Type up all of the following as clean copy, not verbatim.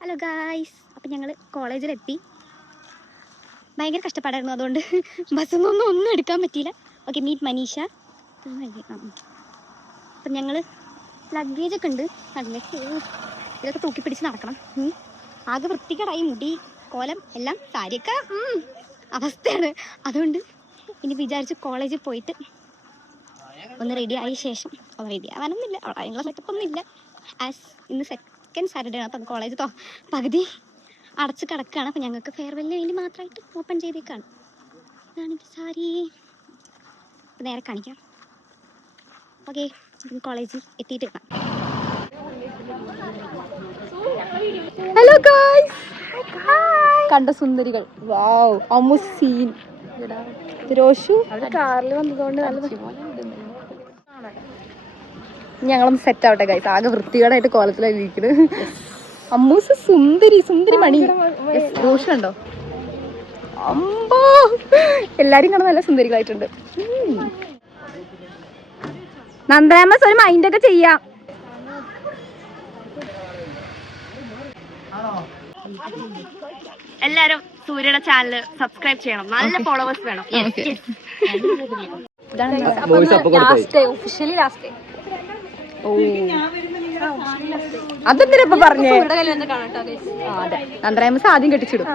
Hello guys, അപ്പം ഞങ്ങൾ കോളേജിലെത്തി. ഭയങ്കര കഷ്ടപ്പാടായിരുന്നു, അതുകൊണ്ട് ബസ്സൊന്നും ഒന്നും എടുക്കാൻ പറ്റിയില്ല. Okay, meet Manisha. അപ്പം ഞങ്ങൾ ലഗേജൊക്കെ ഉണ്ട്. ഇതൊക്കെ തൂക്കി പിടിച്ച് നടക്കണം. ആകെ വൃത്തികേടായി, മുടി കോലം എല്ലാം സാരിയൊക്കെ അവസ്ഥയാണ്. അതുകൊണ്ട് ഇനി വിചാരിച്ച് കോളേജിൽ പോയിട്ട് ഒന്ന് റെഡി ആയ ശേഷം, റെഡി ആവാനൊന്നുമില്ല, അവിടെ അതിനുള്ള സെറ്റപ്പൊന്നും ഇല്ല. ഇന്ന് സെക്കൻഡ് സാറ്റർഡേ ആണ്. അപ്പം കോളേജ് പകുതി അടച്ച് കിടക്കുകയാണ്. അപ്പം ഞങ്ങൾക്ക് ഫെയർവെല്ലിന് വേണ്ടി മാത്രമായിട്ട് ഓപ്പൺ ചെയ്തേക്കാണ്. ഇതാണ് സാരി. അപ്പം നേരെ കാണിക്കാം. ഓക്കെ, കോളേജിൽ എത്തിയിട്ട് കാണാം. ഹലോ ഗായ്സ്, കണ്ട സുന്ദരികൾ. വാവ്, അമുസീൻ രോഷു കാറിൽ വന്നതുകൊണ്ട് നല്ല ഞങ്ങളൊന്ന് സെറ്റ് ആവട്ടെ ഗൈസ്. ആകെ വൃത്തികേടായിട്ട് കോലത്തിലാണ് ഇരിക്കുന്നത്. അമ്മൂസ് സുന്ദരി മണി. രോഷു കണ്ടോ? അമ്പോ, എല്ലാരും കണ്ട നല്ല സുന്ദരികളായിട്ടുണ്ട്. നന്ദാമസ് ഒരു മൈൻഡൊക്കെ ചെയ്യാം. എല്ലാരും സൂര്യയുടെ ചാനൽ സബ്സ്ക്രൈബ് ചെയ്യണം. നല്ല ഫോളോവേഴ്സ് വേണം. അതെന്തിനാ ഇപ്പൊ പറഞ്ഞേ? നന്ദാമസ് ആദ്യം കെട്ടിച്ചിടും.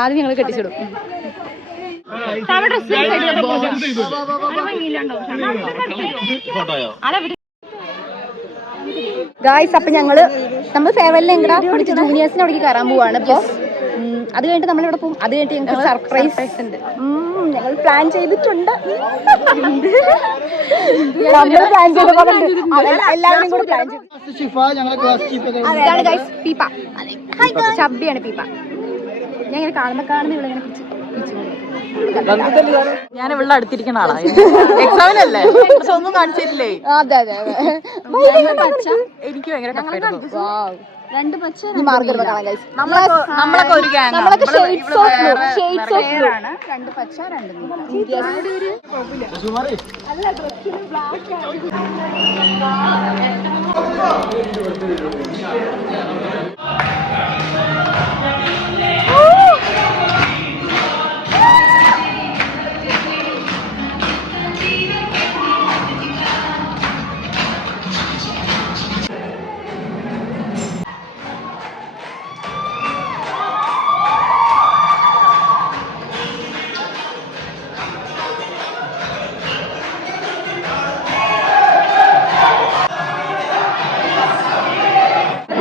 ആദ്യം ഞങ്ങൾ കെട്ടിച്ചിടും. ഗായ്സ്, അപ്പൊ നമ്മൾ ഫെയർവെല്ലിന് എങ്ങടാ വിളിച്ച് ജൂനിയേഴ്സിനെ അവിടേക്ക് കയറാൻ പോവാണ്. ഇപ്പൊ അത് കഴിഞ്ഞിട്ട് നമ്മളിവിടെ പോകും. അത് കഴിഞ്ഞിട്ട് ഞങ്ങൾക്ക് സർപ്രൈസ് ഉണ്ട്. ഞങ്ങൾ പ്ലാൻ ചെയ്തിട്ടുണ്ട്. എല്ലാവരും കൂടെ പ്ലാൻ ചെയ്തു. ഇതാണ് ഗൈസ് പീപ്പ. ചബ്ബിയാണ് പീപ്പ. ഞാൻ ഇങ്ങനെ കാണുന്ന ഇവിടെ ഇങ്ങനെ ഞാൻ ഇവിടെ അടുത്തിരിക്കുന്ന ആളാ. എക്സാമിനല്ലേ, പക്ഷെ ഒന്നും കാണിച്ചില്ലേ? അതെ എനിക്ക് ഭയങ്കര രണ്ട് പച്ച നമ്മളൊക്കെ ഒരു ഗ്യാങ്. രണ്ട് പച്ച രണ്ട്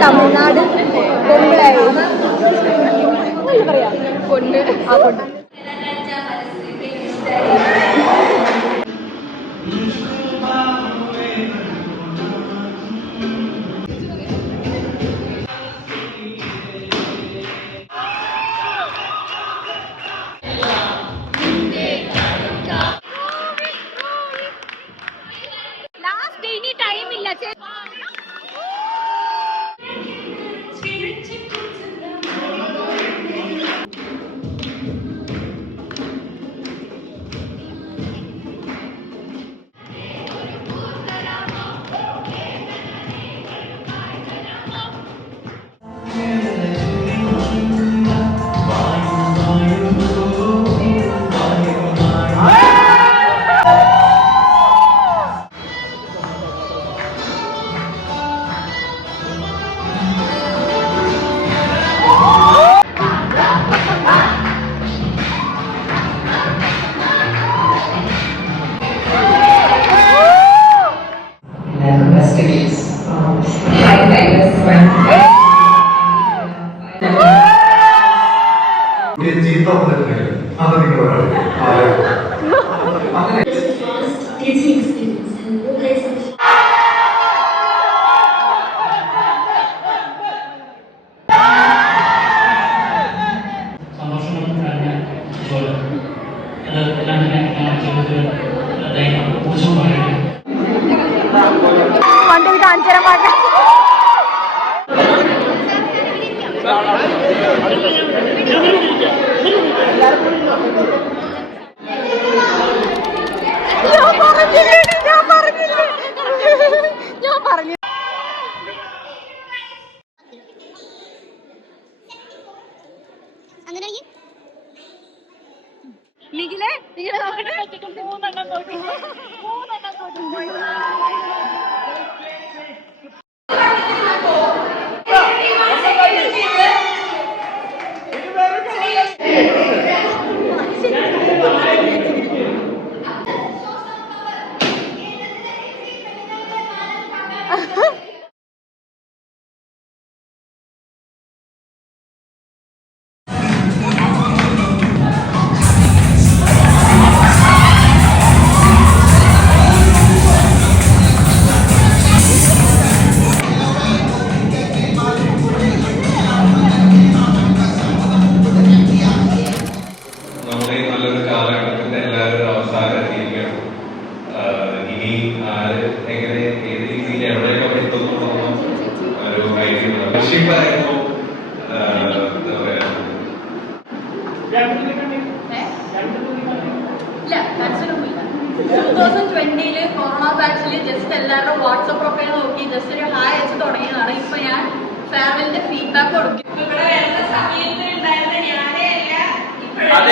തമിഴ്നാട് പറയാ കൊണ്ട് ആ കൊണ്ട് ലാസ്റ്റ് ഡേ ഇനി ടൈം ഇല്ല. വണ്ടി കാണിച്ചു തരാൻ നിഖിലെ നിഖിലെ നോക്കട്ടെ. ഇല്ല, കൺസേണൊന്നുമില്ല. 2020 കൊറോണ ബാച്ചില് ജസ്റ്റ് എല്ലാവരുടെ വാട്സ്ആപ്പ് പ്രൊഫൈൽ നോക്കി ജസ്റ്റ് ഒരു ഹായ് അയച്ച് തുടങ്ങിയതാണ്. ഇപ്പൊ ഞാൻ ഫെയർവെല്ലിന്റെ ഫീഡ്ബാക്ക് കൊടുക്കും. ഇവിടെ വരുന്ന സമയത്ത് ഉണ്ടായിരുന്ന ഞാനേ അല്ല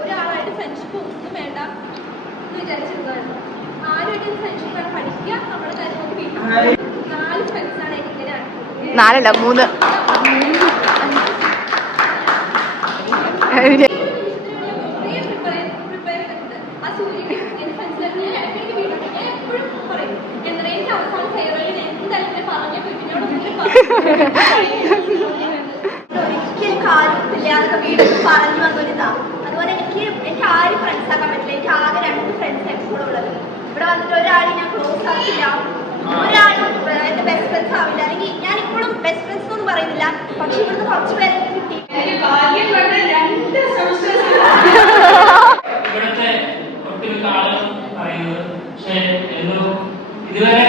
ഒരാളായിട്ട് ഫ്രണ്ട്ഷിപ്പ് ഒന്നും വേണ്ട എന്ന് വിചാരിച്ചിരുന്നതായിരുന്നു. ആരുമായിട്ട് ഫ്രണ്ട്ഷിപ്പ് വേണം, പഠിക്കുക, നമ്മുടെ കാര്യം നോക്കി വീട്ടിൽ 4 ഫ്രണ്ട്സാണ് എനിക്കിങ്ങനെ 4 അല്ല 3. ഒരിക്കലും കാര്യത്തില്ലാതെ വീട്ടിൽ പറഞ്ഞു വന്നൊരിതാ. അതുപോലെ എനിക്ക് ആരും ഫ്രണ്ട്സ് ആക്കാൻ പറ്റില്ല. എനിക്ക് ആകെ 2 ഫ്രണ്ട്സ് എപ്പോഴും ഉള്ളത്. ഇവിടെ വന്നിട്ട് ഒരാളെ ഞാൻ ക്ലോസ് ആക്കില്ല, ഒരാളും എന്റെ ബെസ്റ്റ് ഫ്രണ്ട്സ് ആവില്ല. അല്ലെങ്കിൽ ഞാൻ ഇപ്പോഴും ബെസ്റ്റ് ഫ്രണ്ട്സ് ഒന്നും പറയുന്നില്ല, പക്ഷെ ഇവിടുന്ന് കുറച്ച് പേരെ കിട്ടി. ഇവിടുത്തെ ഒട്ടുമിക്ക ആളുകൾ പറയുന്നത്, പക്ഷെ എന്തോ ഇതുവരെ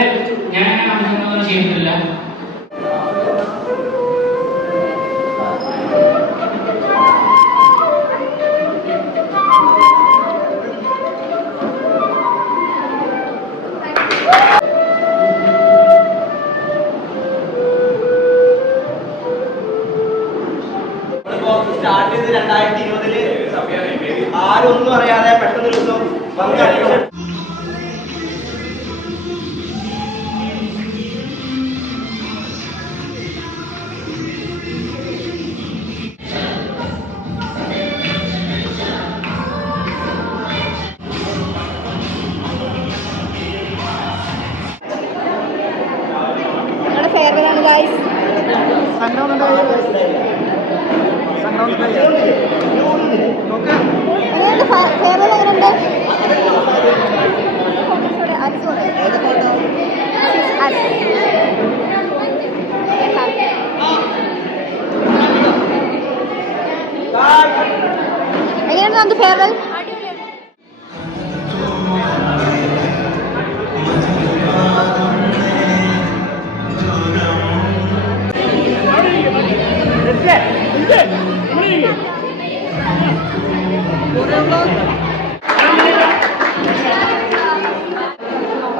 ഞാൻ അങ്ങനെ ചെയ്തിട്ടില്ല. സ്റ്റാർട്ട് ചെയ്ത് 2020 ആരും ഒന്നും അറിയാതെ പെട്ടെന്ന് ഒരു ദിവസം വന്നു. ഞങ്ങളുടെ ഫെയർവെല്ലാണ് ഗൈസ്. ഫെയർവെൽ എങ്ങനെയുണ്ട്? എങ്ങനെയുണ്ട് നമുക്ക് ഫെയർവെൽ?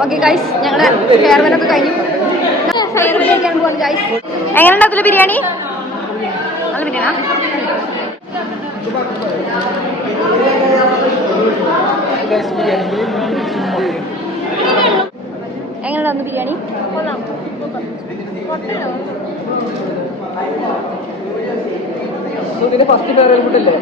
ഓക്കെ ഗൈസ്, ഞങ്ങളുടെ ഫെയർവെല്ലൊക്കെ കഴിഞ്ഞു. ഫെയർവെല്ലിലേക്കാണ് പോകുന്നത് ഗൈസ്. എങ്ങനെയുണ്ട് അതിൽ ബിരിയാണി? നല്ല ബിരിയാണി. എങ്ങനെയുണ്ടായിരുന്നു ബിരിയാണി? First farewell ഫുഡല്ലേ?